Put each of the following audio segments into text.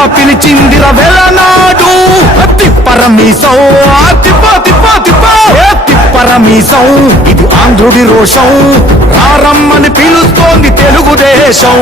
గర్వంగా పిలిచిందిర వెలనాడు తిప్పరమీసం తిప్ప తిప్ప తిప్ప. ఏ తిప్పరమీసం ఇది ఆంధ్రుడి రోషం. రారమ్మని పిలుస్తోంది తెలుగుదేశం.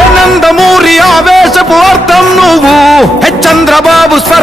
ఆనందమూరి నందమూరి ఆవేశపు అర్థం నువ్వు.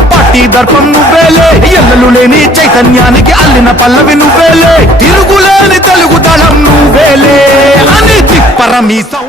పార్టీ దర్పం నువ్వేలే. ఎల్లలు లేని చైతన్యానికి అల్లిన పల్లవి నువ్వేలే. తిరుగులేని తెలుగు దళం నువ్వేలే. అని తిప్పరమీసం